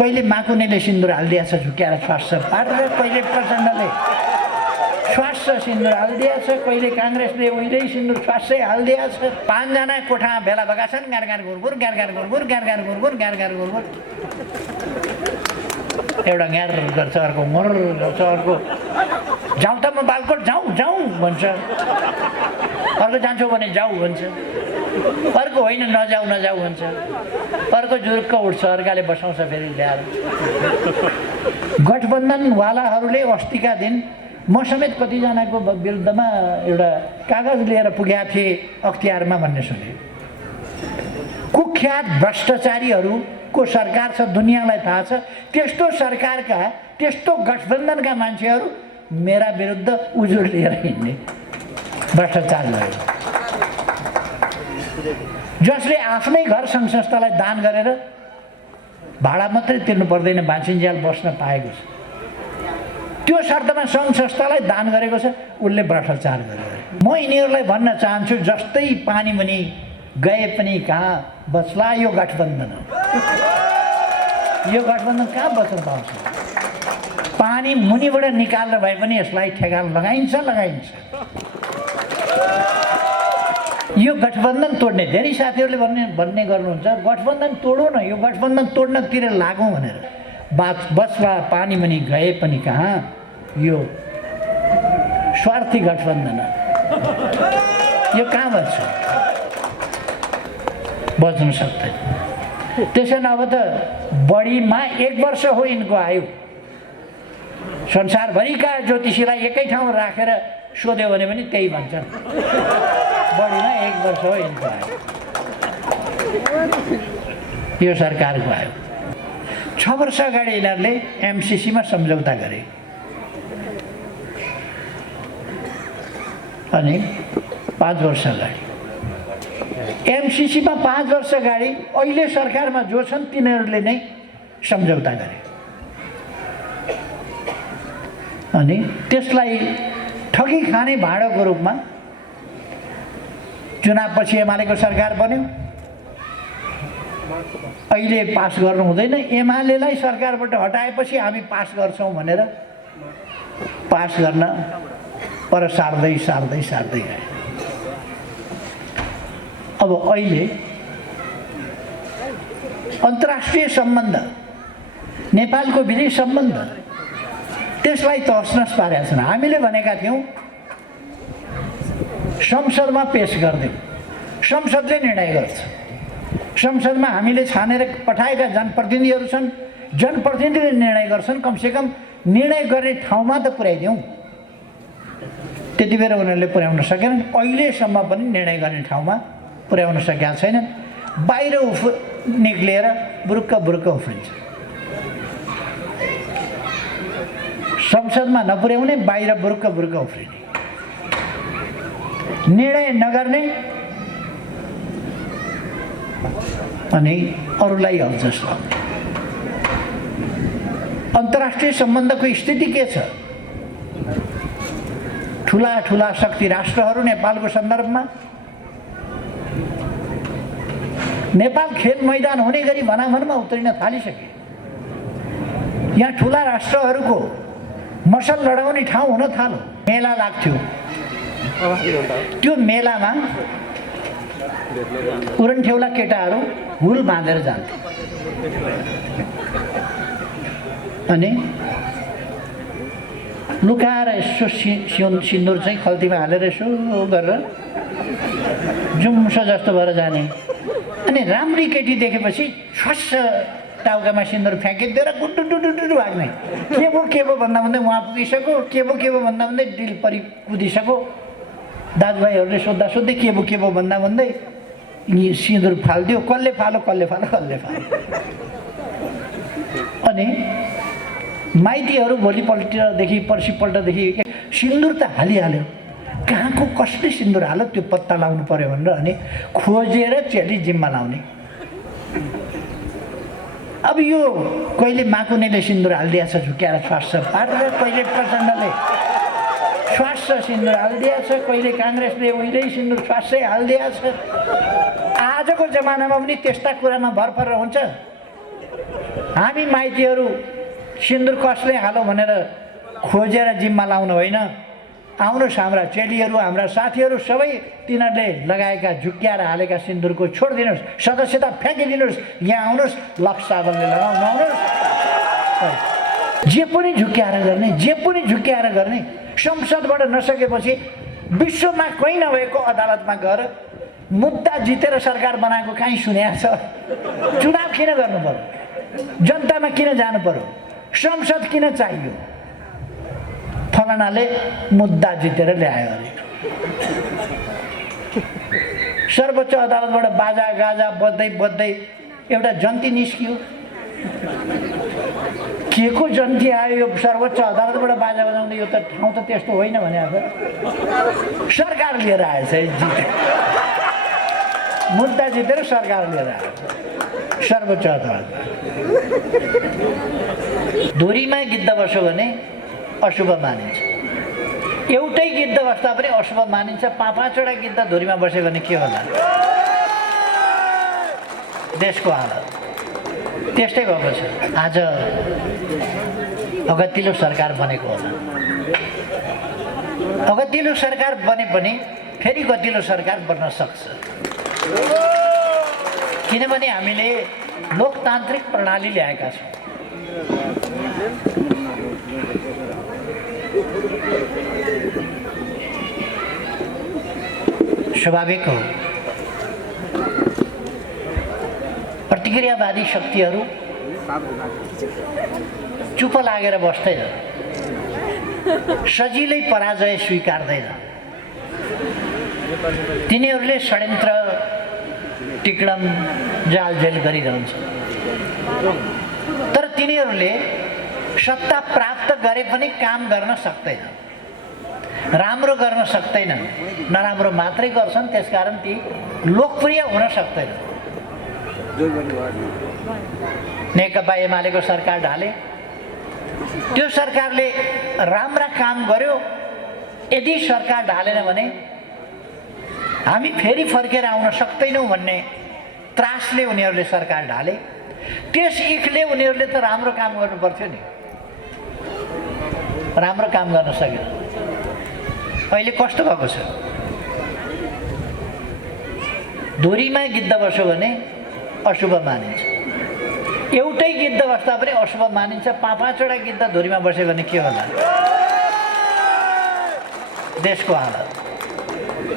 कहिले माकुनेले सिन्दुर हालिदिएछ झुक्याएर स्वास्थ्य पारेर, कहिले प्रचण्डले स्वास्थ्य सिन्दुर हालिदिएछ, कहिले काङ्ग्रेसले उहिल्यै सिन्दुर स्वास्थ्य हालिदिएछ। 5 जना कोठामा भेला भएका छन्, गार गुरगुर गार गुरगुर गार गुरगुर गार गुरगुर। एउटा ग्यार गर्छ, अर्को मर गर्छ, अर्को जाउँ त म बालकोट जाउँ जाउँ भन्छ, अर्को जान्छु भने जाऊ भन्छ, अर्को होइन नजाऊ नजाऊ भन्छ, अर्को जुरुक्क उठ्छ, अर्काले बसाउँछ फेरि ल्याएर। गठबन्धनवालाहरूले अस्तिका दिन म समेत कतिजनाको विरुद्धमा एउटा कागज लिएर पुगेका थिए अख्तियारमा भन्ने सुने। कुख्यात भ्रष्टाचारीहरूको सरकार छ, दुनियाँलाई थाहा छ। त्यस्तो सरकारका, त्यस्तो गठबन्धनका मान्छेहरू मेरा विरुद्ध उजुर लिएर हिँड्ने भ्रष्टाचार गरेर, जसले आफ्नै घर सङ्घ संस्थालाई दान गरेर भाडा मात्रै तिर्नु पर्दैन, बाँचिन्जेल बस्न पाएको छ। त्यो शर्तमा सङ्घ संस्थालाई दान गरेको छ, उसले भ्रष्टाचार गरेर। म यिनीहरूलाई भन्न चाहन्छु, जस्तै पानी मुनि गए पनि कहाँ बच्ला यो गठबन्धन हो। यो गठबन्धन कहाँ बच्न पाउँछ? पानी मुनिबाट निकालेर भए पनि यसलाई ठेगान लगाइन्छ लगाइन्छ। यो गठबन्धन तोड्ने धेरै साथीहरूले भन्ने गर्नुहुन्छ, गठबन्धन तोडौँ न, यो गठबन्धन तोड्नतिर लागौँ भनेर। बच्ला पानी मुनि गए पनि कहाँ यो स्वार्थी गठबन्धन यो कहाँ बच्छ? बच्न सक्दैन। त्यसैले अब त बढीमा 1 वर्ष हो यिनको आयु। संसारभरिका ज्योतिषीलाई एकै ठाउँ राखेर सोध्यो भने पनि त्यही भन्छन्, बढीमा 1 वर्ष हो यिनको आयु। यो सरकारको आयु। 6 वर्ष अगाडि यिनीहरूले एमसिसीमा सम्झौता गरे, अनि 5 वर्ष अगाडि एमसिसीमा 5 वर्ष अगाडि अहिले सरकारमा जो छन् तिनीहरूले नै सम्झौता गरे। अनि त्यसलाई ठगी खाने भाँडोको रूपमा चुनावपछि एमालेको सरकार बन्यो। अहिले पास गर्नु हुँदैन, एमालेलाई सरकारबाट हटाएपछि हामी पास गर्छौँ भनेर पास गर्न पर सार्दै सार्दै सार्दै गए। अब अहिले अन्तर्राष्ट्रिय सम्बन्ध, नेपालको विदेश सम्बन्ध, त्यसलाई तहसनस पारेका छन्। हामीले भनेका थियौँ संसदमा पेश गरिदिउँ, संसदले निर्णय गर्छ। संसदमा हामीले छानेर पठाएका जनप्रतिनिधिहरू छन्, जनप्रतिनिधिले निर्णय गर्छन्। कमसेकम निर्णय गर्ने ठाउँमा त पुर्याइदिउँ। त्यति बेला उनीहरूले पुर्याउन सकेनन्, अहिलेसम्म पनि निर्णय गर्ने ठाउँमा पुर्याउन सकेका छैनन्। बाहिर निक्लिएर बुरुक्क बुरुक्क उफ्रिन्छ। संसदमा नपुर्याउने, बाहिर बुरुक्क बुरुक्क उफ्रिने, निर्णय नगर्ने, अनि अरूलाई अब्जस लाउने। अन्तर्राष्ट्रिय सम्बन्धको स्थिति के छ? ठुला ठुला शक्ति राष्ट्रहरू नेपालको सन्दर्भमा, नेपाल खेल मैदान हुने गरी भनाभनमा उत्रिन थालिसके। यहाँ ठुला राष्ट्रहरूको मसल लडाउने ठाउँ हुन थाल्यो। मेला लाग्थ्यो, त्यो मेलामा उरनठेउला केटाहरू हुल बाँधेर जान्थे, अनि लुकाएर यसो सिन्दुर चाहिँ खल्तीमा हालेर यसो गरेर जुम्सो जस्तो भएर जाने। अनि राम्री केटी देखेपछि छस्स टाउकामा सिन्दुर फ्याँकिदिएर गुड्डु डुडु डुडु भाग्ने। के भयो भन्दा भन्दै उहाँ पुगिसक्यो, के भयो भन्दा भन्दै डिल परि कुदिसक्यो। दाजुभाइहरूले सोद्धा सोध्दै के भयो भन्दा भन्दै सिन्दुर फालिदियो। कसले फालो कसले फालो कसले फालो। अनि माइतीहरू भोलिपल्टदेखि पर्सिपल्टदेखि सिन्दुर त हालिहाल्यो, कहाँको कसले सिन्दुर हाल्यो त्यो पत्ता लाउनु पर्यो भनेर अनि खोजेर चेली जिम्मा लाउने। अब यो कहिले माकुनेले सिन्दुर हालिदिएछ झुक्याएर स्वास्थ्य पारेर, कहिले प्रचण्डले स्वास्थ्य सिन्दुर हालिदिएछ, कहिले काङ्ग्रेसले उहिल्यै सिन्दुर स्वास्थ्य हालिदिएछ। आजको जमानामा पनि त्यस्ता कुरामा भर परेर हुन्छ। हामी माइतीहरू सिन्दुर कसले हालौँ भनेर खोजेर जिम्मा लाउनु होइन। आउनुहोस् हाम्रा चेलीहरू, हाम्रा साथीहरू सबै तिनीहरूले लगाएका झुक्क्याएर हालेका सिन्दुरको छोडिदिनुहोस्, सदस्यता फ्याँकिदिनुहोस्, यहाँ आउनुहोस्, लक्स साबनले लगाउनु आउनुहोस्। जे पनि झुक्क्याएर गर्ने, जे पनि झुक्क्याएर गर्ने। संसदबाट नसकेपछि विश्वमा कहीँ नभएको अदालतमा गएर मुद्दा जितेर सरकार बनाएको कहीँ सुनेको छ? चुनाव किन गर्नु पर्यो? जनतामा किन जानु पर्यो? संसद किन चाहियो? फलानाले मुद्दा जितेर ल्यायो अरे। सर्वोच्च अदालतबाट बाजा गाजा बज्दै बज्दै एउटा जन्ती निस्कियो। के को जन्ती आयो? यो सर्वोच्च अदालतबाट बाजा बजाउने यो त ठाउँ त त्यस्तो होइन भने अब सरकार लिएर आएछ, जिते मुद्दा जितेर सरकार लिएर आएछ सर्वोच्च अदालत। धुरीमा गिद्ध बस्यो भने अशुभ मानिन्छ। एउटै गिद्ध बस्दा पनि अशुभ मानिन्छ। 5-5वटा गिद्ध धुरीमा बस्यो भने के होला? देशको हालत त्यस्तै भएको छ। आज अगतिलो सरकार बनेको होला। अगतिलो सरकार बने पनि फेरि गतिलो सरकार बन्न सक्छ, किनभने हामीले लोकतान्त्रिक प्रणाली ल्याएका छौँ। स्वाभाविक हो, प्रतिक्रियावादी शक्तिहरू चुप लागेर बस्दैन, सजिलै पराजय स्वीकार्दैन। तिनीहरूले षड्यन्त्र टिक्डम जालझेल गरिरहन्छ। तर तिनीहरूले सत्ता प्राप्त गरे पनि काम गर्न सक्दैन, राम्रो गर्न सक्दैनन्, नराम्रो मात्रै गर्छन्। त्यसकारण ती लोकप्रिय हुन सक्दैन। नेकपा एमालेको सरकार ढाले, त्यो सरकारले राम्रा काम गर्यो। यदि सरकार ढालेन भने हामी फेरि फर्केर आउन सक्दैनौँ भन्ने त्रासले उनीहरूले सरकार ढाले। त्यस इखले उनीहरूले त राम्रो काम गर्नु पर्थ्यो नि, राम्रो काम गर्न सकेन। अहिले कस्तो भएको छ? धुरीमा गिद्ध बस्यो भने अशुभ मानिन्छ। एउटै गिद्ध बस्दा पनि अशुभ मानिन्छ। 5-5वटा गिद्ध धुरीमा बस्यो भने के होला? देशको हालत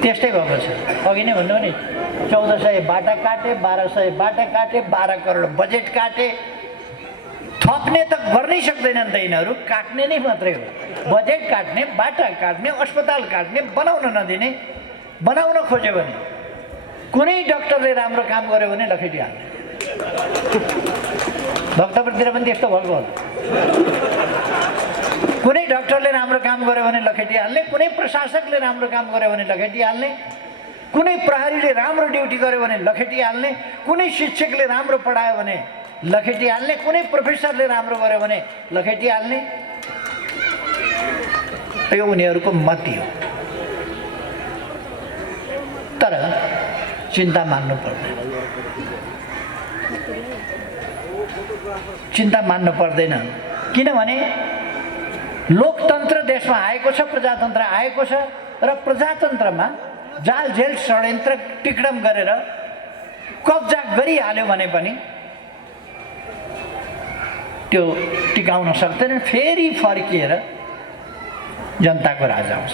त्यस्तै भएको छ। अघि नै भन्नु नि, 1400 बाटा काटे, 1200 बाटा काटे, 12 करोड बजेट काटे। थप्ने त गर्नै सक्दैनन् त यिनीहरू, काट्ने नै मात्रै हो। बजेट काट्ने, बाटा काट्ने, अस्पताल काट्ने, बनाउन नदिने। बनाउन खोज्यो भने कुनै डाक्टरले राम्रो काम गर्यो भने लखेटिहाल्ने। भक्तपुरतिर पनि त्यस्तो भएको होला। कुनै डाक्टरले राम्रो काम गर्यो भने लखेटिहाल्ने, कुनै प्रशासकले राम्रो काम गर्यो भने लखेटिहाल्ने, कुनै प्रहरीले राम्रो ड्युटी गर्यो भने लखेटिहाल्ने, कुनै शिक्षकले राम्रो पढायो भने लखेटिहाल्ने, कुनै प्रोफेसरले राम्रो गर्यो भने लखेटिहाल्ने। यो उनीहरूको मती हो। तर चिन्ता मान्नु पर्दैन, चिन्ता मान्नु पर्दैन। किनभने लोकतन्त्र देशमा आएको छ, प्रजातन्त्र आएको छ, र प्रजातन्त्रमा जालझेल षड्यन्त्र टिक्डम गरेर कब्जा गरिहाल्यो भने पनि त्यो टिकाउन सक्दैन। फेरि फर्किएर जनताको राज आउँछ।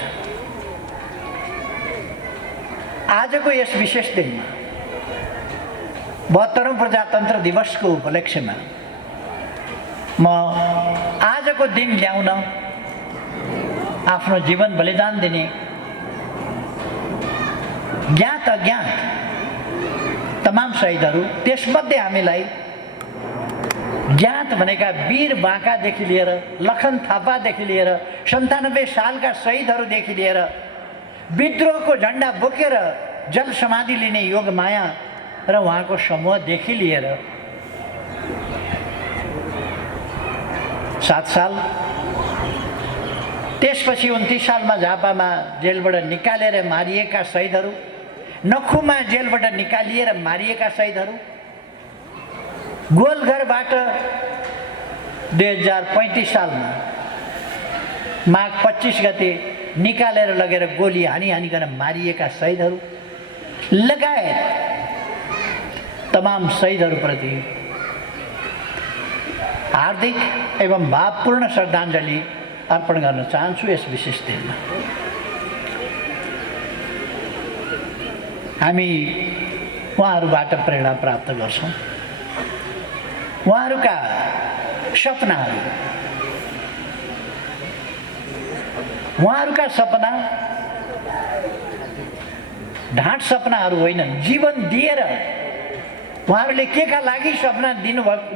आजको यस विशेष दिनमा 72औं प्रजातन्त्र दिवसको उपलक्ष्यमा म आजको दिन ल्याउन आफ्नो जीवन बलिदान दिने ज्ञात अज्ञात तमाम शहीदहरू, त्यसमध्ये हामीलाई ज्ञात भनेका वीर बाँकादेखि लिएर लखन थापादेखि लिएर 97 सालका शहीदहरूदेखि लिएर विद्रोहको झन्डा बोकेर जल समाधि लिने योगमाया र उहाँको समूहदेखि लिएर 7 साल, त्यसपछि 29 सालमा झापामा जेलबाट निकालेर मारिएका शहीदहरू, नखुमा जेलबाट निकालिएर मारिएका शहीदहरू, गोलघरबाट 2035 सालमा माघ 25 गते निकालेर लगेर गोली हानिकन मारिएका शहीदहरू लगायत तमाम शहीदहरूप्रति हार्दिक एवं भावपूर्ण श्रद्धाञ्जली अर्पण गर्न चाहन्छु यस विशेष दिनमा। हामी उहाँहरूबाट प्रेरणा प्राप्त गर्छौँ। उहाँहरूका सपनाहरू, उहाँहरूका सपना ढाँट सपनाहरू होइनन्, जीवन दिएर उहाँहरूले केका लागि सपना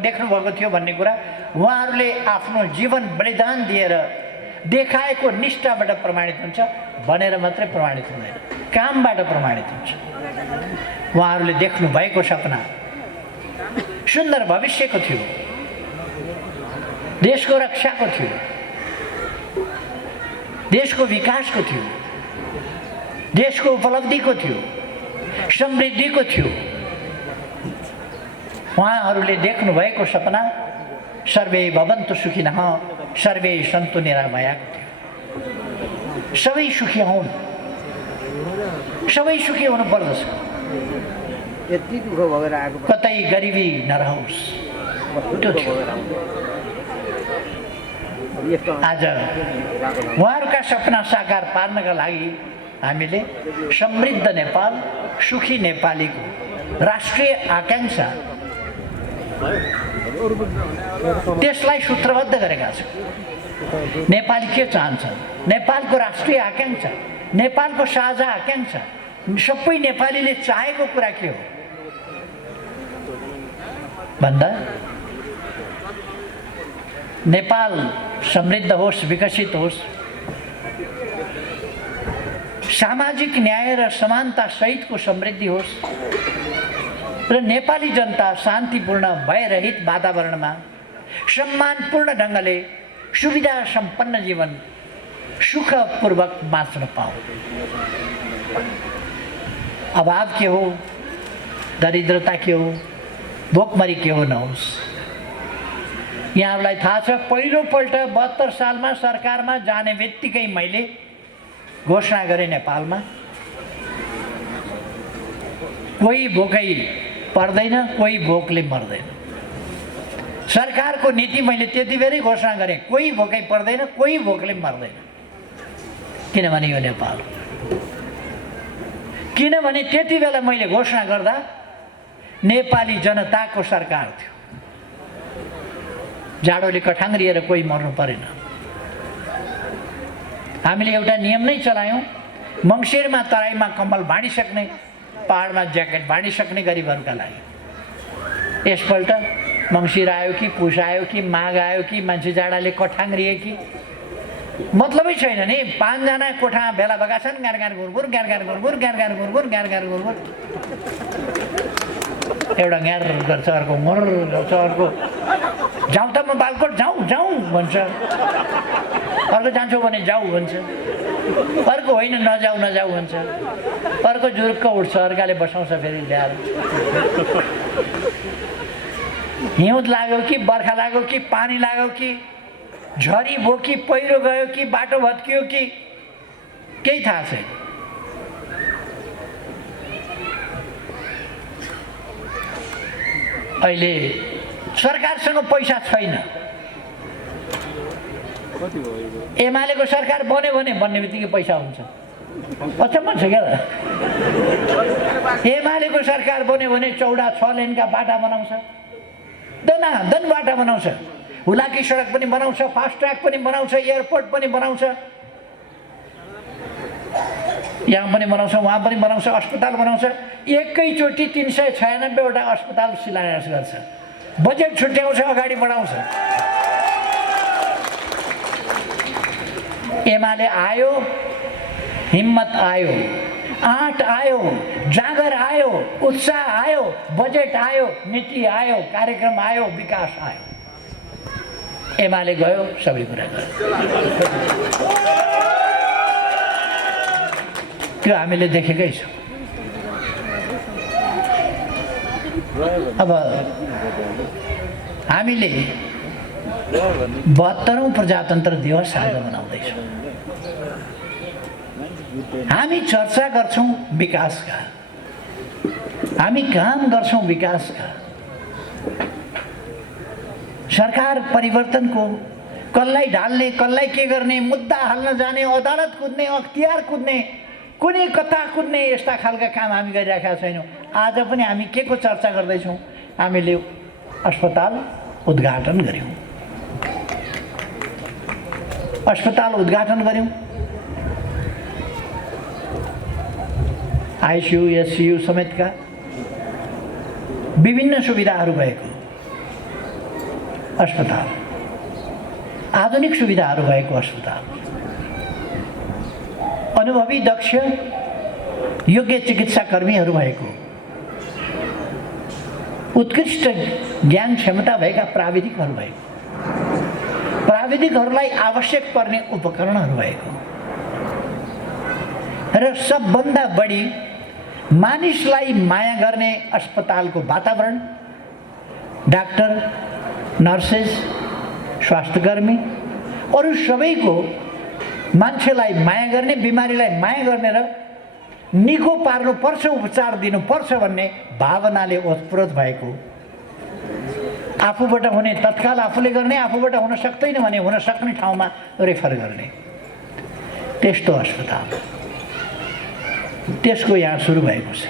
देख्नुभएको थियो भन्ने कुरा उहाँहरूले आफ्नो जीवन बलिदान दिएर देखाएको निष्ठाबाट प्रमाणित हुन्छ भनेर मात्रै प्रमाणित हुँदैन, कामबाट प्रमाणित हुन्छ। उहाँहरूले देख्नु भएको सपना सुन्दर भविष्यको थियो, देशको रक्षाको थियो, देशको विकासको थियो, देशको उपलब्धिको थियो, समृद्धिको थियो। उहाँहरूले देख्नु भएको सपना सर्वे भवन्तु सुखिनः सर्वे सन्तु निरामयाको थियो। सबै सुखी हुन्, सबै सुखी हुनु पर्दछ, कतै गरिबी नरहोस्, त्यो थियो। आज उहाँहरूका सपना साकार पार्नका लागि हामीले समृद्ध नेपाल, सुखी नेपालीको राष्ट्रिय आकांक्षा त्यसलाई सूत्रबद्ध गरेका छौँ। नेपाली के चाहन्छन्, नेपालको राष्ट्रिय आकांक्षा, नेपालको साझा आकांक्षा, सबै नेपालीले चाहेको कुरा के हो भन्दा नेपाल समृद्ध होस्, विकसित होस्, सामाजिक न्याय र समानता सहितको समृद्धि होस् र नेपाली जनता शान्तिपूर्ण भयरहित वातावरणमा सम्मानपूर्ण ढङ्गले सुविधा सम्पन्न जीवन सुखपूर्वक बाँच्न पाऊ। अभाव के हो, दरिद्रता के हो, भोकमरी के हो नहोस्। यहाँहरूलाई थाहा छ, पहिलोपल्ट 72 सालमा सरकारमा जाने बित्तिकै मैले घोषणा गरेँ नेपालमा कोही भोकै पर्दैन, कोही भोकले मर्दैन। सरकारको नीति मैले त्यति बेरै घोषणा गरेँ, कोही भोकै पर्दैन, कोही भोकले मर्दैन। किनभने यो नेपाल, किनभने त्यति बेला मैले घोषणा गर्दा नेपाली जनताको सरकार थियो। जाडोले कठाङ्ग्रिएर कोही मर्नु परेन। हामीले एउटा नियम नै चलायौँ, मङ्सिरमा तराईमा कम्बल बाँडिसक्ने, पहाडमा ज्याकेट बाँडिसक्ने गरिबहरूका लागि। यसपल्ट मङ्सिर आयो कि पुस आयो कि माघ आयो कि मान्छे जाडाले कठाङ्ग्रिए कि मतलबै छैन नि। 5 जना कोठामा भेला भएका छन्, गार गार गुरगुर, गार गार गुरगुर, गार गार गुरगुर, गार गार गुरगुर। एउटा ग्यार गर्छ, अर्को मर गर्छ, अर्को जाउँ त म बालकोट जाउँ जाउँ भन्छ, अर्को जान्छौ भने जाऊ भन्छ, अर्को होइन नजाऊ नजाऊ भन्छ, अर्को जुरुक्क उठ्छ, अर्काले बसाउँछ फेरि ल्याएर। हिउँद लाग्यो कि बर्खा लाग्यो कि पानी लाग्यो कि झरी भयो कि पहिरो गयो कि बाटो भत्कियो कि केही थाहा छैन। अहिले सरकारसँग पैसा छैन। एमालेको सरकार बन्यो भने भन्ने बित्तिकै पैसा हुन्छ। अचम्म छ क्या, एमालेको सरकार बन्यो भने चौडा 6 लेनका बाटा बनाउँछ, दनादन बाटा बनाउँछ, हुलाकी सडक पनि बनाउँछ, फास्ट ट्र्याक पनि बनाउँछ, एयरपोर्ट पनि बनाउँछ, यहाँ पनि बनाउँछ, वहाँ पनि बनाउँछ, अस्पताल बनाउँछ। एकैचोटि 396 वटा अस्पताल शिलान्यास गर्छ, बजेट छुट्याउँछ, अगाडि बढाउँछ। एमाले आयो, हिम्मत आयो, आँट आयो, जागर आयो, उत्साह आयो, बजेट आयो, नीति आयो, कार्यक्रम आयो, विकास आयो। एमाले गयो, सबै कुरा गयो। त्यो हामीले देखेकै छौँ। अब हामीले 72औं प्रजातन्त्र दिवस आज मनाउँदैछौँ। हामी चर्चा गर्छौँ विकासका, हामी काम गर्छौँ विकासका, सरकार परिवर्तनको, कसलाई ढाल्ने, कसलाई के गर्ने, मुद्दा हाल्न जाने, अदालत कुद्ने, अख्तियार कुद्ने, कुनै कता कुद्ने, यस्ता खालका काम हामी गरिरहेका छैनौँ। आज पनि हामी के को चर्चा गर्दैछौँ? हामीले अस्पताल उद्घाटन गर्यौँ, अस्पताल उद्घाटन गर्यौँ, आइसियु एससियु समेतका विभिन्न सुविधाहरू भएको अस्पताल, आधुनिक सुविधाहरू भएको अस्पताल, अनुभवी दक्ष योग्य चिकित्साकर्मीहरू भएको, उत्कृष्ट ज्ञान क्षमता भएका प्राविधिकहरू भएको, प्राविधिकहरूलाई आवश्यक पर्ने उपकरणहरू भएको र सबभन्दा बढी मानिसलाई माया गर्ने अस्पतालको वातावरण, डाक्टर, नर्सेस, स्वास्थ्यकर्मी, अरू सबैको मान्छेलाई माया गर्ने, बिमारीलाई माया गर्ने र निको पार्नुपर्छ, उपचार दिनुपर्छ भन्ने भावनाले ओतप्रोत भएको, आफूबाट हुने तत्काल आफूले गर्ने, आफूबाट हुन सक्दैन भने हुन सक्ने ठाउँमा रेफर गर्ने, त्यस्तो अस्पताल, त्यसको यहाँ सुरु भएको छ।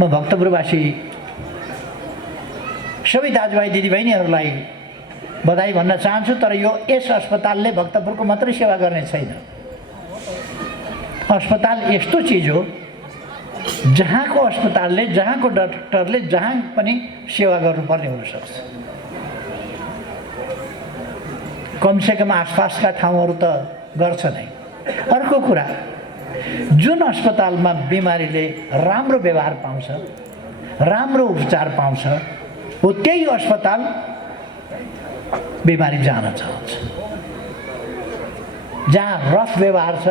म भक्तपुरवासी सबै दाजुभाइ दिदीबहिनीहरूलाई बधाई भन्न चाहन्छु। तर यस अस्पतालले भक्तपुरको मात्रै सेवा गर्ने छैन। अस्पताल यस्तो चिज हो जहाँको अस्पतालले, जहाँको डाक्टरले जहाँ पनि सेवा गर्नुपर्ने हुनसक्छ। कमसेकम आसपासका ठाउँहरू त गर्छ नै। अर्को कुरा, जुन अस्पतालमा बिमारीले राम्रो व्यवहार पाउँछ, राम्रो उपचार पाउँछ, हो त्यही अस्पताल बिमारी जान चाहन्छ। जहाँ रफ व्यवहार छ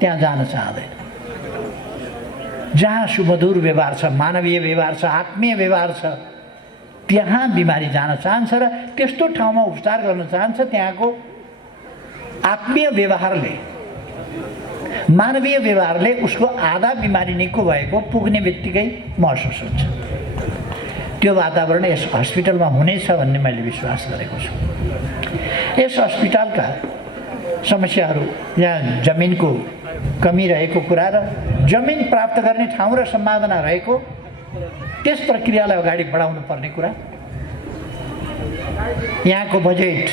त्यहाँ जान चाहँदैन। जहाँ सुमधुर व्यवहार छ, मानवीय व्यवहार छ, आत्मीय व्यवहार छ, त्यहाँ बिमारी जान चाहन्छ र त्यस्तो ठाउँमा उपचार गर्न चाहन्छ। त्यहाँको आत्मीय व्यवहारले, मानवीय व्यवहारले उसको आधा बिमारी निको भएको पुग्ने बित्तिकै महसुस हुन्छ। त्यो वातावरण यस हस्पिटलमा हुनेछ भन्ने मैले विश्वास गरेको छु। यस अस्पतालका समस्याहरू, यहाँ जमिनको कमी रहेको कुरा र जमिन प्राप्त गर्ने ठाउँ र सम्भावना रहेको, त्यस प्रक्रियालाई अगाडि बढाउनु पर्ने कुरा, यहाँको बजेट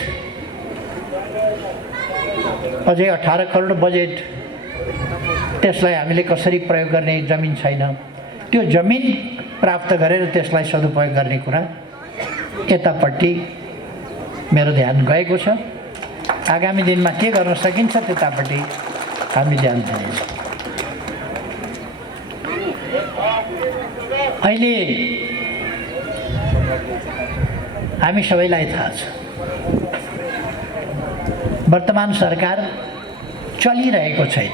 अझै 18 करोड बजेट, त्यसलाई हामीले कसरी प्रयोग गर्ने, जमिन छैन, त्यो जमिन प्राप्त गरेर त्यसलाई सदुपयोग गर्ने कुरा, यतापट्टि मेरो ध्यान गएको छ। आगामी दिनमा के गर्न सकिन्छ त्यतापट्टि हामी ध्यान दिनेछौँ। अहिले हामी सबैलाई थाहा छ, वर्तमान सरकार चलिरहेको छैन।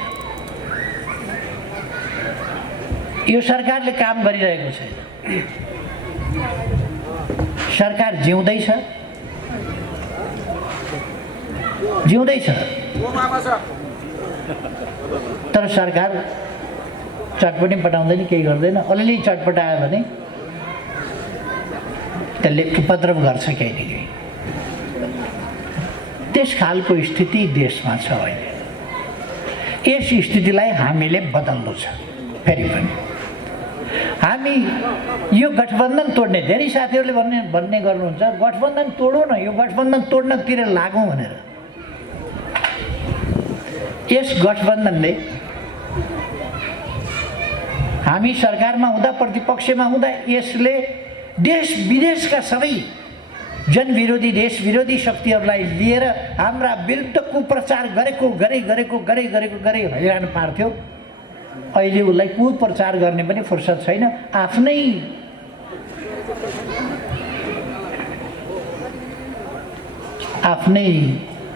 यो सरकारले काम गरिरहेको छैन। सरकार जिउँदैछ, तर सरकार चटपटी पटाउँदैन, केही गर्दैन। अलिअलि चटपटायो भने त्यसले उपद्रव गर्छ केही न केही। त्यस खालको स्थिति देशमा छ अहिले। यस स्थितिलाई हामीले बदल्नु छ। फेरि पनि हामी यो गठबन्धन तोड्ने, धेरै साथीहरूले भन्ने गर्नुहुन्छ, गठबन्धन तोडौँ न, यो गठबन्धन तोड्नतिर लागौँ भनेर। यस गठबन्धनले हामी सरकारमा हुँदा, प्रतिपक्षमा हुँदा यसले देश विदेशका सबै जनविरोधी, देश विरोधी शक्तिहरूलाई लिएर हाम्रा विरुद्ध कुप्रचार गरे हैरान पार्थ्यो। अहिले उसलाई कुप्रचार गर्ने पनि फुर्सद छैन। आफ्नै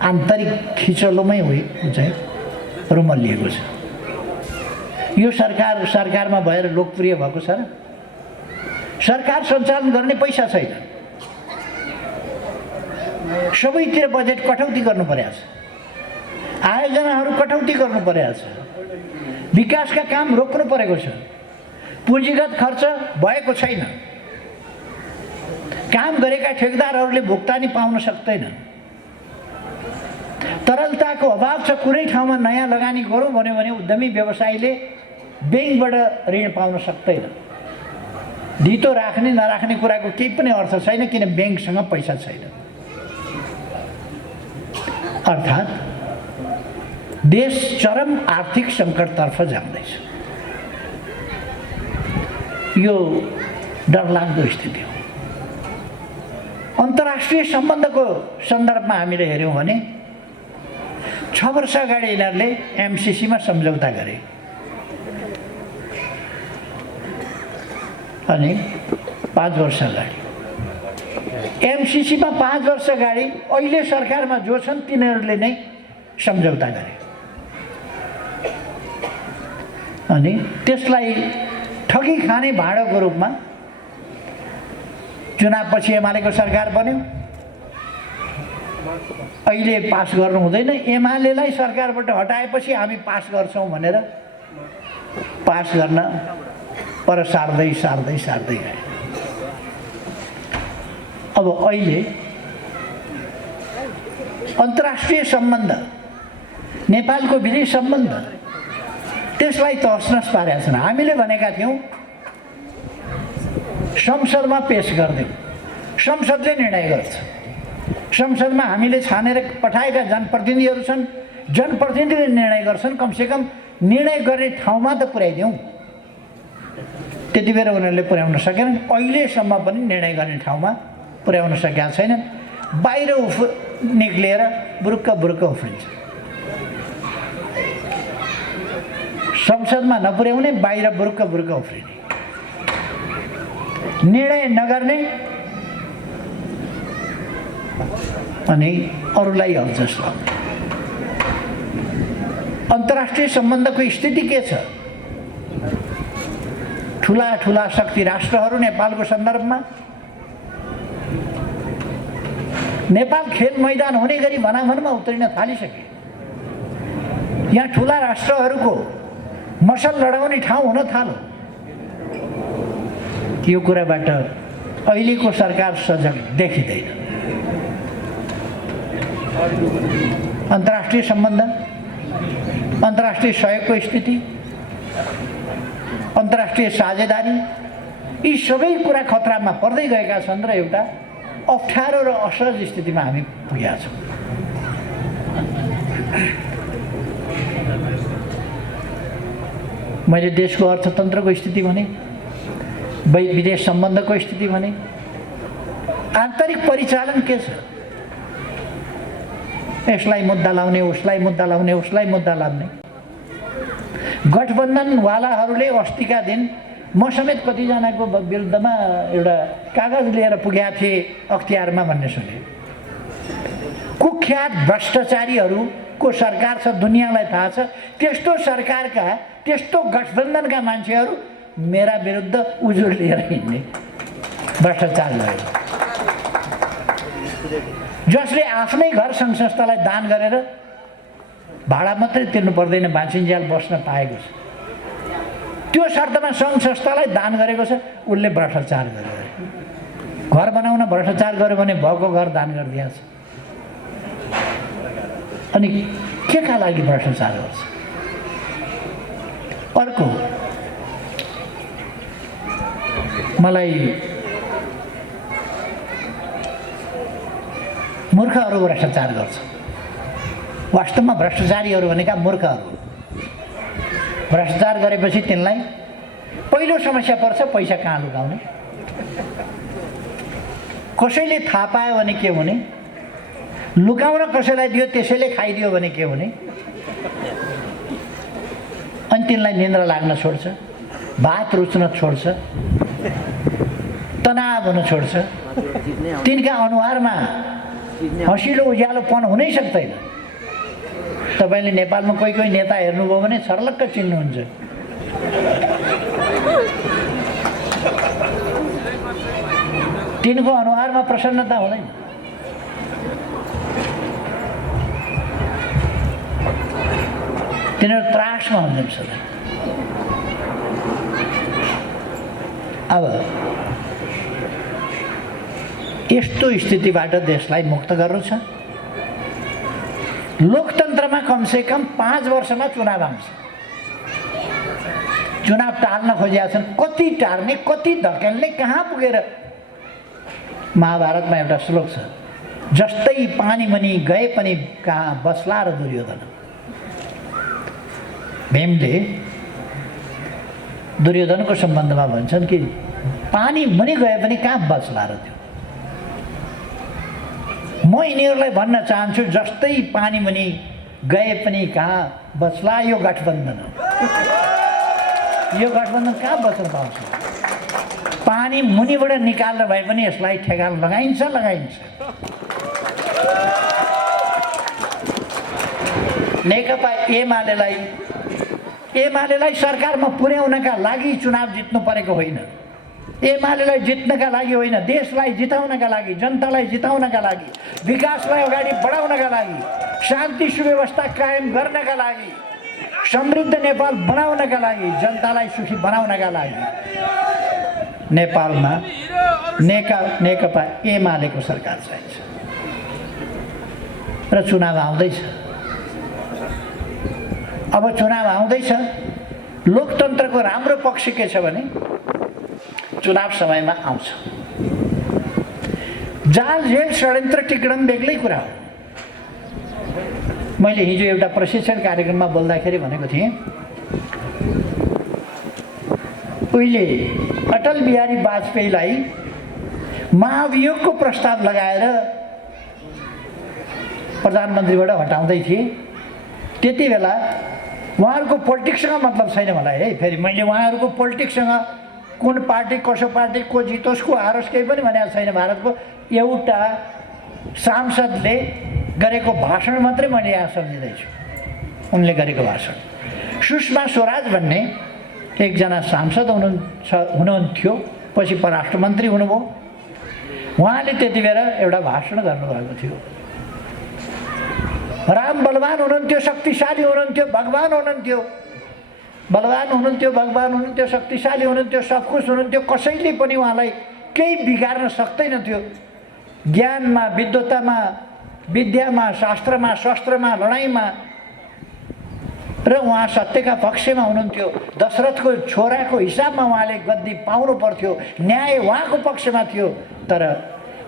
आन्तरिक खिचलोमै चाहिँ रुमल्लिएको छ। यो सरकारमा भएर लोकप्रिय भएको छ र सरकार सञ्चालन गर्ने पैसा छैन, सबैतिर बजेट कटौती गर्नु परेको छ, आयोजनाहरू कटौती गर्नु परेको छ, विकासका काम रोक्नु परेको छ, पुँजीगत खर्च भएको छैन, काम गरेका ठेकदारहरूले भुक्तानी पाउन सक्दैन, तरलताको अभाव छ, कुनै ठाउँमा नयाँ लगानी गरौँ भन्यो भने उद्यमी व्यवसायीले ब्याङ्कबाट ऋण पाउन सक्दैन। धितो राख्ने नराख्ने कुराको केही पनि अर्थ छैन, किन ब्याङ्कसँग पैसा छैन। अर्थात् देश चरम आर्थिक सङ्कटतर्फ जाँदैछ। यो डरलाग्दो स्थिति हो। अन्तर्राष्ट्रिय सम्बन्धको सन्दर्भमा हामीले हेऱ्यौँ भने 6 वर्ष अगाडि यिनीहरूले एमसिसीमा सम्झौता गरे अनि 5 वर्ष अगाडि एमसिसीमा 5 वर्ष अगाडि अहिले सरकारमा जो छन् तिनीहरूले नै सम्झौता गरे अनि त्यसलाई ठगी खाने भाँडोको रूपमा चुनावपछि एमालेको सरकार बन्यो। अहिले पास गर्नु हुँदैन, एमालेलाई सरकारबाट हटाएपछि हामी पास गर्छौँ भनेर पास गर्न पर सार्दै गए। अब अहिले अन्तर्राष्ट्रिय सम्बन्ध, नेपालको विदेश सम्बन्ध, त्यसलाई तहसनस पारेका छन्। हामीले भनेका थियौँ संसदमा पेश गरिदिउँ, संसदले निर्णय गर्छ। संसदमा हामीले छानेर पठाएका जनप्रतिनिधिहरू छन्, जनप्रतिनिधिले निर्णय गर्छन्। कमसेकम निर्णय गर्ने ठाउँमा त पुर्याइदिउँ। त्यति बेला उनीहरूले पुर्याउन सकेनन्, अहिलेसम्म पनि निर्णय गर्ने ठाउँमा पुर्याउन सकेका छैनन्। बाहिर निक्लिएर बुरुक्क उफ्रिन्छ। संसदमा नपुर्याउने, बाहिर बुरुक्क उफ्रिने, निर्णय नगर्ने अनि अरूलाई अल्झस लाउने। अन्तर्राष्ट्रिय सम्बन्धको स्थिति के छ? ठुला शक्ति राष्ट्रहरू नेपालको सन्दर्भमा नेपाल खेल मैदान हुने गरी भनाभनमा उत्रिन थालिसके। यहाँ ठुला राष्ट्रहरूको मसल लडाउने ठाउँ हुन थाल्यो। यो कुराबाट अहिलेको सरकार सजग देखिँदैन। अन्तर्राष्ट्रिय सम्बन्ध, अन्तर्राष्ट्रिय सहयोगको स्थिति, अन्तर्राष्ट्रिय साझेदारी, यी सबै कुरा खतरामा पर्दै गएका छन् र एउटा अप्ठ्यारो र असहज स्थितिमा हामी पुगेका छौँ। मैले देशको अर्थतन्त्रको स्थिति भने, विदेश सम्बन्धको स्थिति भने, आन्तरिक परिचालन के छ? यसलाई मुद्दा लाउने, उसलाई मुद्दा लाउने, उसलाई मुद्दा लाउने। गठबन्धनवालाहरूले अस्तिका दिन म समेत कतिजनाको विरुद्धमा एउटा कागज लिएर पुगेका थिए अख्तियारमा भन्ने सुने। कुख्यात भ्रष्टाचारीहरूको सरकार छ, दुनियाँलाई थाहा छ। त्यस्तो सरकारका, त्यस्तो गठबन्धनका मान्छेहरू मेरा विरुद्ध उजुर लिएर हिँड्ने, भ्रष्टाचार गरेर, जसले आफ्नै घर सङ्घ संस्थालाई दान गरेर भाडा मात्रै तिर्नु पर्दैन, बाँचिन्जेल बस्न पाएको छ। त्यो शर्तमा सङ्घ संस्थालाई दान गरेको छ, उसले भ्रष्टाचार गरेर। घर बनाउन भ्रष्टाचार गर्यो भने भएको घर दान गरिदिएको छ। अनि के का लागि भ्रष्टाचार गर्छ? अर्को, मलाई मूर्खहरू भ्रष्टाचार गर्छ। वास्तवमा भ्रष्टाचारीहरू भनेका मूर्खहरू। भ्रष्टाचार गरेपछि तिनलाई पहिलो समस्या पर्छ पैसा कहाँ लुकाउने। कसैले थाहा पायो भने के हुने, लुकाउन कसैलाई दियो त्यसैले खाइदियो भने के हुने। अनि तिनलाई निन्द्रा लाग्न छोड्छ, भात रुच्न छोड्छ, तनाव हुन छोड्छ। तिनका अनुहारमा हँसिलो उज्यालोपन हुनै सक्दैन। तपाईँले नेपालमा कोही नेता हेर्नुभयो भने छर्लक्क चिन्नुहुन्छ। तिनको अनुहारमा प्रसन्नता हुँदैन। तिनीहरू त्रासमा हुन्छन् सधैँ। अब यस्तो स्थितिबाट देशलाई मुक्त गर्नु छ। लोकतन्त्रमा कमसेकम 5 वर्षमा चुनाव आउँछ। चुनाव टाल्न खोजेका छन्, कति टार्ने, कति धकेल्ने, कहाँ पुगेर। महाभारतमा एउटा श्लोक छ, जस्तै पानी मुनि गए पनि कहाँ बस्ला र दुर्योधन। भीमले दुर्योधनको सम्बन्धमा भन्छन् कि पानी मुनि गए पनि कहाँ बस्ला र। त्यो म यिनीहरूलाई भन्न चाहन्छु, जस्तै पानी मुनि गए पनि कहाँ बस्ला। यो गठबन्धन हो। यो गठबन्धन कहाँ बस्न पाउँछ? पानी मुनिबाट निकालेर भए पनि यसलाई ठेगान लगाइन्छ। नेकपा एमालेलाई सरकारमा पुर्याउनका लागि चुनाव जित्नु परेको होइन। एमालेलाई जित्नका लागि होइन, देशलाई जिताउनका लागि, जनतालाई जिताउनका लागि, विकासलाई अगाडि बढाउनका लागि, शान्ति सुव्यवस्था कायम गर्नका लागि, समृद्ध नेपाल बनाउनका लागि, जनतालाई सुखी बनाउनका लागि नेपालमा नेकपा एमालेको सरकार चाहिन्छ। र चुनाव आउँदैछ। अब चुनाव आउँदैछ। लोकतन्त्रको राम्रो पक्ष के छ भने चुनाव समयमा आउँछ। जाल जेल षड्यन्त्र टिक्डम बेग्लै कुरा हो। मैले हिजो एउटा प्रशिक्षण कार्यक्रममा बोल्दाखेरि भनेको थिएँ, उहिले अटल बिहारी वाजपेयीलाई महाभियोगको प्रस्ताव लगाएर प्रधानमन्त्रीबाट हटाउँदै थिए। त्यति बेला उहाँहरूको पोलिटिक्ससँग मतलब छैन मलाई है। फेरि मैले उहाँहरूको पोलिटिक्ससँग कुन पार्टी कसो पार्टी को जितोस् को हारोस् केही पनि भनेको छैन। भारतको एउटा सांसदले गरेको भाषण मात्रै मैले यहाँ सम्झिँदैछु। उनले गरेको भाषण। सुषमा स्वराज भन्ने एकजना सांसद हुनुहुन्थ्यो, पछि परराष्ट्र मन्त्री हुनुभयो। उहाँले त्यति बेला एउटा भाषण गर्नुभएको थियो। राम बलवान हुनुहुन्थ्यो, शक्तिशाली हुनुहुन्थ्यो, भगवान हुनुहुन्थ्यो। बलवान हुनुहुन्थ्यो, भगवान हुनुहुन्थ्यो, शक्तिशाली हुनुहुन्थ्यो, सब कुछ हुनुहुन्थ्यो। कसैले पनि उहाँलाई केही बिगार्न सक्दैनथ्यो। ज्ञानमा, विद्वतामा, विद्यामा, शास्त्रमा, शस्त्रमा, लडाइँमा र उहाँ सत्यका पक्षमा हुनुहुन्थ्यो। दशरथको छोराको हिसाबमा उहाँले गद्दी पाउनु पर्थ्यो। न्याय उहाँको पक्षमा थियो। तर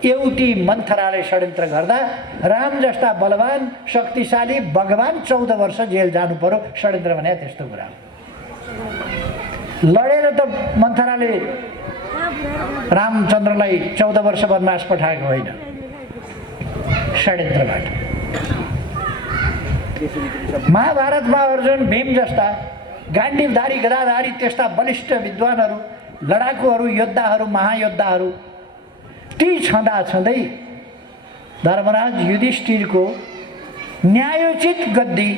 एउटी मन्थराले षड्यन्त्र गर्दा राम जस्ता बलवान शक्तिशाली भगवान 14 वर्ष जेल जानु पर्यो। षड्यन्त्र भने त्यस्तो कुरा हो। लडेर त मन्थराले रामचन्द्रलाई 14 वर्ष वनवास पठाएको होइन, षड्यन्त्रबाट। महाभारतमा अर्जुन भीम जस्ता गाण्डीवधारी गदाधारी त्यस्ता बलिष्ठ विद्वानहरू, लडाकुहरू, योद्धाहरू, महायोद्धाहरू ती छँदै धर्मराज युधिष्ठिरको न्यायोचित गद्दी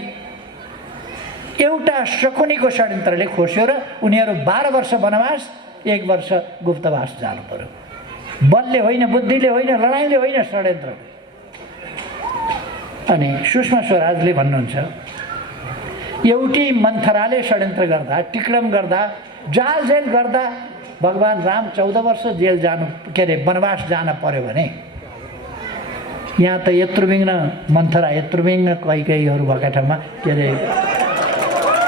एउटा शकुनीको षड्यन्त्रले खोस्यो र उनीहरू 12 वर्ष वनवास, 1 वर्ष गुप्तवास जानु पर्यो। बलले होइन, बुद्धिले होइन, लडाइँले होइन, षड्यन्त्र। अनि सुषमा स्वराजले भन्नुहुन्छ, एउटी मन्थराले षड्यन्त्र गर्दा, टिक्डम गर्दा, जाल जेल गर्दा भगवान राम 14 वर्ष जेल जानु वनवास जान पर्यो भने यहाँ त यत्रुविघ्न मन्थरा, यत्रुविघ्न कैकेयीहरू भएका ठाउँमा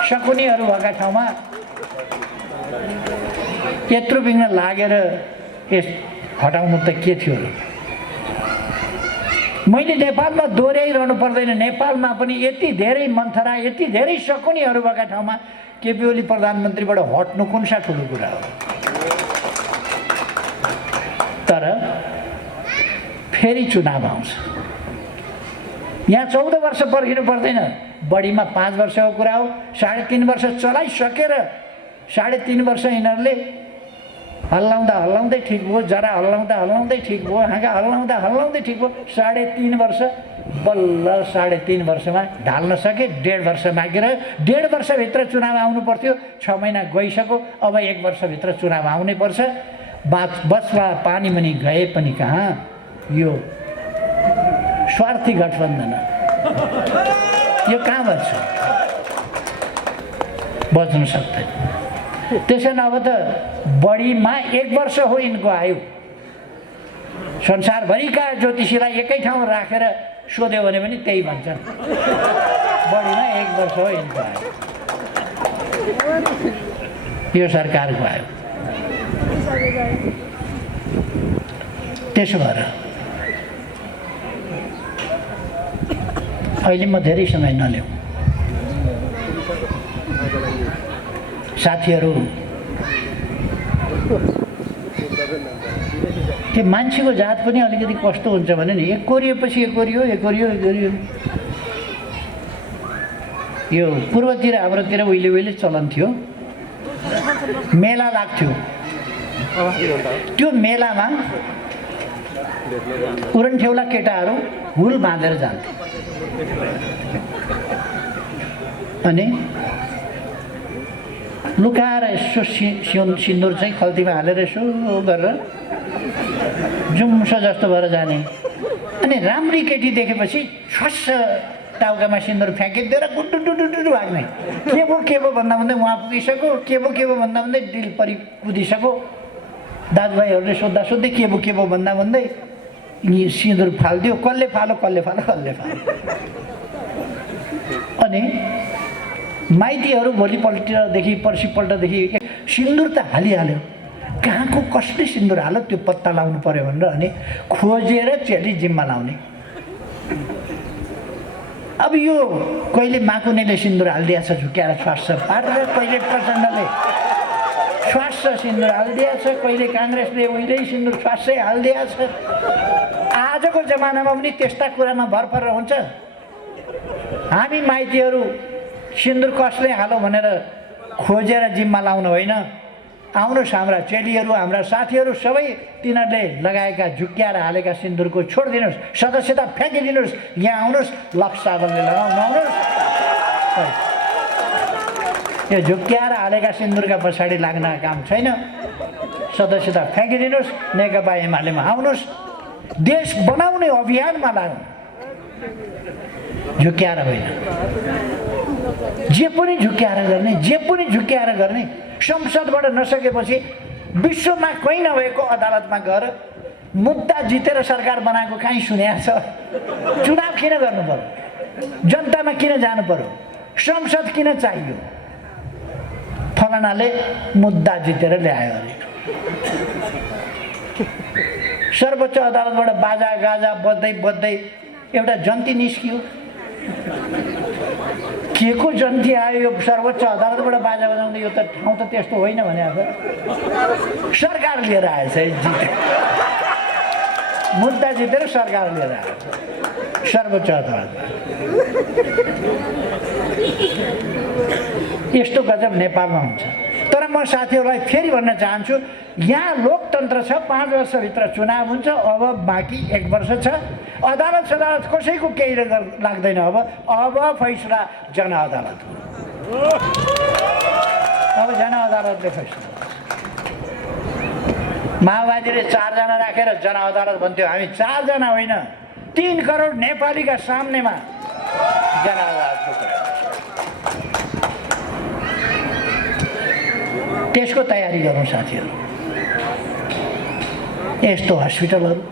शकुनीहरू भएका ठाउँमा यत्रुविघ्न लागेर यस हटाउनु त के थियो र? मैले नेपालमा दोहोऱ्याइरहनु पर्दैन। नेपालमा पनि यति धेरै मन्थरा, यति धेरै शकुनीहरू भएका ठाउँमा केपी ओली प्रधानमन्त्रीबाट हट्नु कुन सा ठुलो कुरा हो? तर फेरि चुनाव आउँछ। यहाँ 14 वर्ष पर्खिनु पर्दैन, बढीमा 5 वर्षको कुरा हो। 3.5 वर्ष चलाइसकेर 3.5 वर्ष यिनीहरूले हल्लाउँदै ठिक भयो, जरा हल्लाउँदै ठिक भयो, हाँगा हल्लाउँदै ठिक भयो। 3.5 वर्ष बल्ल 3.5 वर्षमा ढाल्न सके। 1.5 वर्ष बाँकी रह्यो। 1.5 वर्षभित्र चुनाव आउनु पर्थ्यो। 6 महिना गइसक्यो। अब 1 वर्षभित्र चुनाव आउनै पर्छ। बसवा पानी मुनि गए पनि कहाँ, यो स्वार्थी गठबन्धन यो कहाँ बच्छ, बच्न सक्दैन। त्यसैले अब त बढीमा 1 वर्ष हो यिनको आयु। संसारभरिका ज्योतिषीलाई एकै ठाउँ राखेर सोध्यो भने पनि त्यही भन्छन्, बढीमा 1 वर्ष हो यिनको आयु। यो सरकारको आयु। त्यसो भएर अहिले म धेरै समय नल्याउँ। साथीहरू, त्यो मान्छेको जात पनि अलिकति कस्तो हुन्छ भने नि, एक कोरिएपछि एक कोरियो, एक कोरियो, एक कोरियो। यो पूर्वतिर हाम्रोतिर उहिले चलन थियो, मेला लाग्थ्यो। त्यो मेलामा उरनठेउला केटाहरू हुल बाँधेर जान्थे अनि लुकाएर यसो सिन्दुर चाहिँ खल्तीमा हालेर यसो गरेर जुम्सो जस्तो भएर जाने। अनि राम्री केटी देखेपछि छस्स टाउकामा सिन्दुर फ्याँकिदिएर गुड्डु भाग्ने। के भो भन्दा भन्दै उहाँ पुगिसक्यो, के भो भन्दा भन्दै डिल परि कुदिसक्यो। दाजुभाइहरूले सोद्धा सोध्दै के भो भन्दा भन्दै सिन्दुर फालिदियो। कसले फालो। अनि माइतीहरू भोलिपल्टदेखि पर्सिपल्टदेखि सिन्दुर त हालिहाल्यो, कहाँको कसले सिन्दुर हाल्यो त्यो पत्ता लाउनु पर्यो भनेर अनि खोजेर चेली जिम्मा लाउने। अब यो कहिले माकुनेले सिन्दुर हालिदिएछ झुक्याएर स्वास्छ पारेर, कहिले प्रचण्डले स्वास्छ सिन्दुर हालिदिएछ, कहिले काङ्ग्रेसले उहिल्यै सिन्दुर स्वास्छै हालिदिएछ। आजको जमानामा पनि त्यस्ता कुरामा भर परेर हुन्छ। हामी माइतीहरू सिन्दुर कसले हालो भनेर खोजेर जिम्मा लाउनु होइन। आउनुहोस् हाम्रा चेलीहरू, हाम्रा साथीहरू सबै तिनीहरूले लगाएका झुक्क्याएर हालेका सिन्दुरको छोडिदिनुहोस्, सदस्यता फ्याँकिदिनुहोस्। यहाँ आउनुहोस्, लक्स साबलले लगाउनु आउनुहोस्। यो झुक्क्याएर हालेका सिन्दुरका पछाडि लाग्न काम छैन। सदस्यता फ्याँकिदिनुहोस्, नेकपा एमालेमा आउनुहोस्, देश बनाउने अभियानमा लाग्नु, झुक्क्याएर होइन। जे पनि झुक्क्याएर गर्ने। संसदबाट नसकेपछि विश्वमा कहीँ नभएको अदालतमा गएर मुद्दा जितेर सरकार बनाएको कहीँ सुनेको छ? चुनाव किन गर्नु पर्यो? जनतामा किन जानु पर्यो? संसद किन चाहियो? फलानाले मुद्दा जितेर ल्यायो अरे। सर्वोच्च अदालतबाट बाजा गाजा बज्दै एउटा जन्ती निस्कियो। के को जन्ती आयो? यो सर्वोच्च अदालतबाट बाजा बजाउँदै, यो त ठाउँ त त्यस्तो होइन भने अब सरकार लिएर आएछ, मुद्दा जितेर सरकार लिएर आयो सर्वोच्च अदालतमा। यस्तो गजब नेपालमा हुन्छ। तर म साथीहरूलाई फेरि भन्न चाहन्छु, यहाँ लोकतन्त्र छ, 5 वर्षभित्र चुनाव हुन्छ। अब बाँकी 1 वर्ष छ। अदालत सदालत कसैको केही लाग्दैन। अब फैसला जनअदालत हो। अब जनअदालतले फैसला। माओवादीले 4 जना राखेर जनअदालत भन्थ्यो। हामी 4 जना होइन, 3 करोड नेपालीका सामनेमा जनअदालतको कुरा। त्यसको तयारी गरौँ साथीहरू। यस्तो हस्पिटलहरू,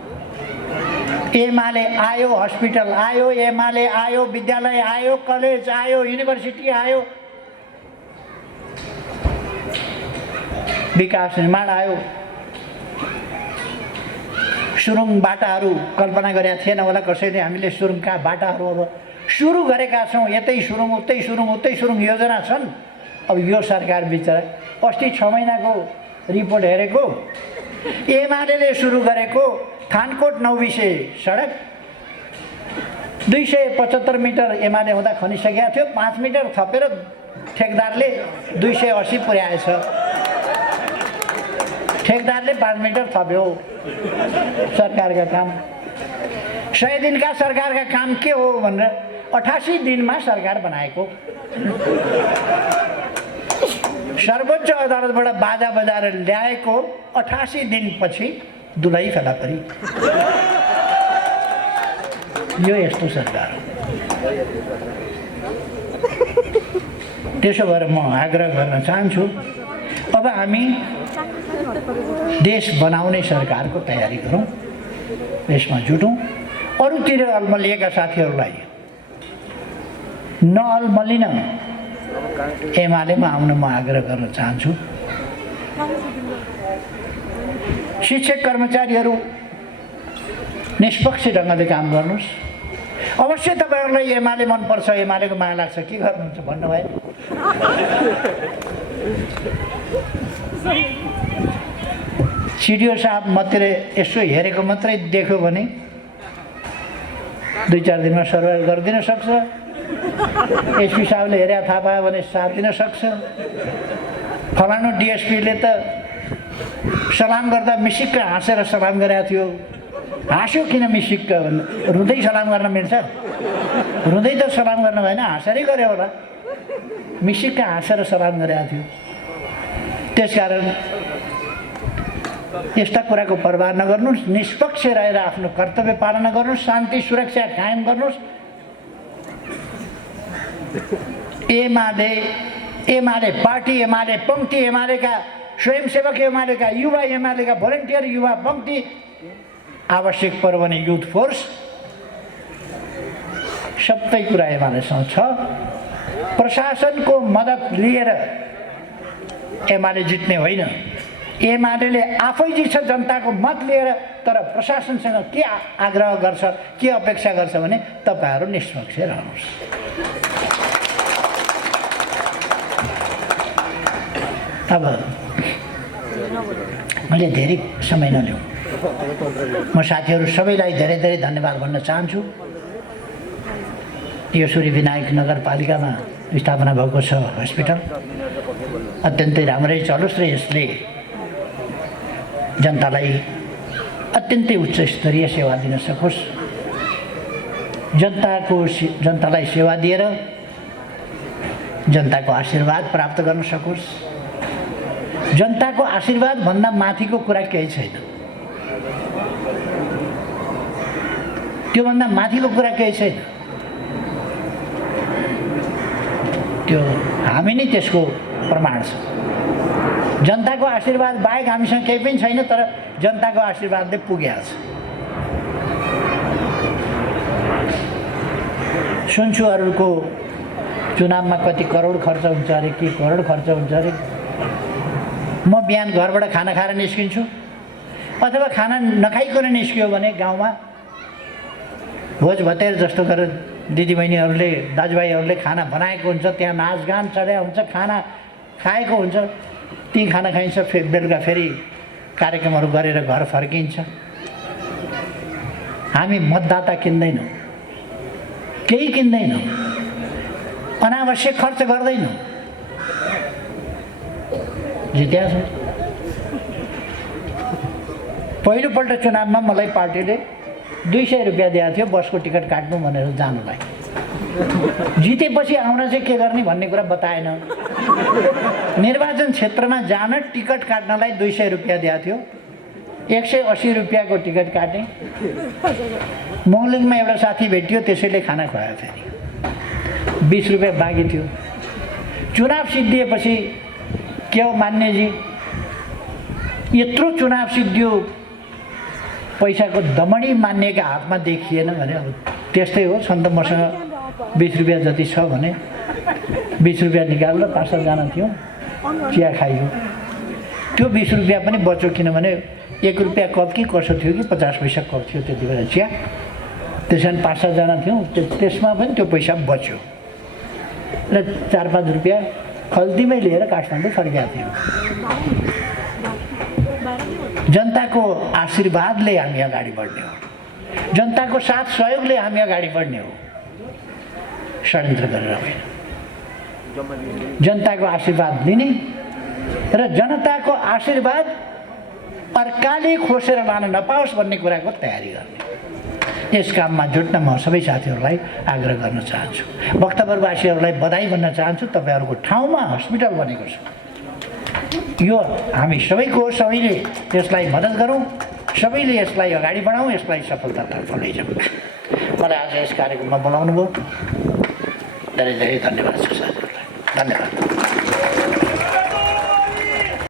एमाले आयो, हस्पिटल आयो, एमाले आयो, विद्यालय आयो, कलेज आयो, युनिभर्सिटी आयो, विकास निर्माण आयो। सुरुङ बाटाहरू कल्पना गरेका थिएन होला कसैले। हामीले सुरुङका बाटाहरू अब सुरु गरेका छौँ। यतै सुरुङ उतै सुरुङ योजना छन्। अब यो सरकार बिचरा अस्ति 6 महिनाको रिपोर्ट हेरेको, एमाले सुरु गरेको थानकोट नौबिसे सडक 275 मिटर एमाले हुँदा खनिसकेका थियो। 5 मिटर थपेर ठेकदारले 280 पुर्याएछ। ठेकदारले 5 मिटर थप्यो। सरकारका काम 100 दिनका सरकारका काम के हो भनेर 88 दिनमा सरकार बनाएको। सर्वोच्च अदालतबाट बाजा बजाएर ल्याएको 88 दिनपछि दुलही फेला परी। यो यस्तो सरकार हो। त्यसो भएर म आग्रह गर्न चाहन्छु, अब हामी देश बनाउने सरकारको तयारी गरौँ, यसमा जुटौँ। अरूतिर अल्मलिएका साथीहरूलाई नअल्मलिन एमालेमा आउन म आग्रह गर्न चाहन्छु। शिक्षक कर्मचारीहरू निष्पक्ष ढङ्गले काम गर्नुहोस्। अवश्य तपाईँहरूलाई एमाले मनपर्छ, एमालेको माया लाग्छ, के गर्नुहुन्छ भन्नुभयो। सिडिओ साहब मात्रै यसो हेरेको मात्रै देख्यो भने 2-4 दिनमा सर्भाइभ गरिदिन सक्छ। एसपी साहबले हेरेर थाहा पायो भने साथ दिन सक्छ। फलानु डिएसपीले त सलाम गर्दा मिसिक्क हाँसेर सलाम गरेको थियो। हाँस्यो किन मिसिक्क? रुँदै सलाम गर्न मिल्छ? रुँदै त सलाम गर्न भएन, हाँसेरै गऱ्यो होला। मिसिक्क हाँसेर सलाम गरेको थियो। त्यसकारण यस्ता कुराको परवाह नगर्नुहोस्, निष्पक्ष रहेर आफ्नो कर्तव्य पालना गर्नुहोस्, शान्ति सुरक्षा कायम गर्नुहोस्। एमाले पार्टी, एमाले पङ्क्ति, एमालेका स्वयंसेवक, एमालेका युवा, एमालेका भोलिन्टियर युवा पङ्क्ति, आवश्यक पर्यो भने युथ फोर्स, सबै कुरा एमालेसँग छ। प्रशासनको मद्दत लिएर एमाले जित्ने होइन, एमाले आफै जित्छ जनताको मत लिएर। तर प्रशासनसँग के आग्रह गर्छ, के अपेक्षा गर्छ भने तपाईँहरू निष्पक्ष रहनुहोस्। अब मैले धेरै समय नलिउँ, म साथीहरू सबैलाई धेरै धेरै धन्यवाद भन्न चाहन्छु। यो सूर्य विनायक नगरपालिकामा स्थापना भएको छ हस्पिटल, अत्यन्तै राम्रै चलोस् र यसले जनतालाई अत्यन्तै उच्च स्तरीय सेवा दिन सकोस्। जनतालाई सेवा दिएर जनताको आशीर्वाद प्राप्त गर्न सकोस्। जनताको आशीर्वाद भन्दा माथिको कुरा केही छैन, त्योभन्दा माथिको कुरा केही छैन। त्यो हामी नै त्यसको प्रमाण छ। जनताको आशीर्वाद बाहेक हामीसँग केही पनि छैन, तर जनताको आशीर्वादले पुगेको छ। सुन्छु अरूको चुनावमा कति करोड खर्च हुन्छ अरे, के करोड खर्च हुन्छ अरे। म बिहान घरबाट खाना खाएर निस्किन्छु, अथवा खाना नखाइकन निस्कियो भने गाउँमा भोज भतेर जस्तो गरेर दिदीबहिनीहरूले दाजुभाइहरूले खाना बनाएको हुन्छ, त्यहाँ नाचगान चढाएको हुन्छ, खाना खाएको हुन्छ, ती खाना खाइन्छ। बेलुका फेरि कार्यक्रमहरू गरेर घर फर्किन्छ। हामी मतदाता किन्दैनौँ, केही किन्दैनौँ, अनावश्यक खर्च गर्दैनौँ, जित्या छ। पहिलोपल्ट चुनावमा मलाई पार्टीले 200 रुपियाँ दिएको थियो बसको टिकट काट्नु भनेर जानुलाई। जितेपछि आउन चाहिँ के गर्ने भन्ने कुरा बताएन। निर्वाचन क्षेत्रमा जान टिकट काट्नलाई 200 रुपियाँ दिएको थियो, 180 रुपियाँको टिकट काटेँ। मोङलिङमा एउटा साथी भेटियो, त्यसैले खाना खुवायो। फेरि 20 रुपियाँ बाँकी थियो। चुनाव सिद्धिएपछि के हो मान्यजी, यत्रो चुनाव सिद्धियो, पैसाको दमडी मान्यका हातमा देखिएन भने अब त्यस्तै हो। छन् त मसँग 20 रुपियाँ जति छ भने 20 रुपियाँ निकालेर 5-7 जना थियौँ, चिया खाइयो। त्यो 20 रुपियाँ पनि बच्यो, किनभने 1 रुपियाँ कप कि कसो थियो कि 50 पैसा कप थियो त्यति बेला चिया। त्यसमा 5-7 जना थियौँ, त्यसमा पनि त्यो पैसा बच्यो र 4-5 रुपियाँ खल्तीमै लिएर काठमाडौँ फर्केका थियौँ। जनताको आशीर्वादले हामी अगाडि बढ्ने हो, जनताको साथ सहयोगले हामी अगाडि बढ्ने हो, षड्यन्त्र गरेर होइन। जनताको आशीर्वाद लिने र जनताको आशीर्वाद अर्काले खोसेर लान नपाओस् भन्ने कुराको तयारी गर्ने, यस काममा जुट्न म सबै साथीहरूलाई आग्रह गर्न चाहन्छु। भक्तपुरवासीहरूलाई बधाई भन्न चाहन्छु। तपाईँहरूको ठाउँमा हस्पिटल बनेको छ, यो हामी सबैको हो, सबैले यसलाई मद्दत गरौँ, सबैले यसलाई अगाडि बढाउँ, यसलाई सफलतातर्फ लैजाउँ। मलाई आज यस कार्यक्रममा बोलाउनु भयो, धेरै धेरै धन्यवाद छ साथीहरूलाई, धन्यवाद।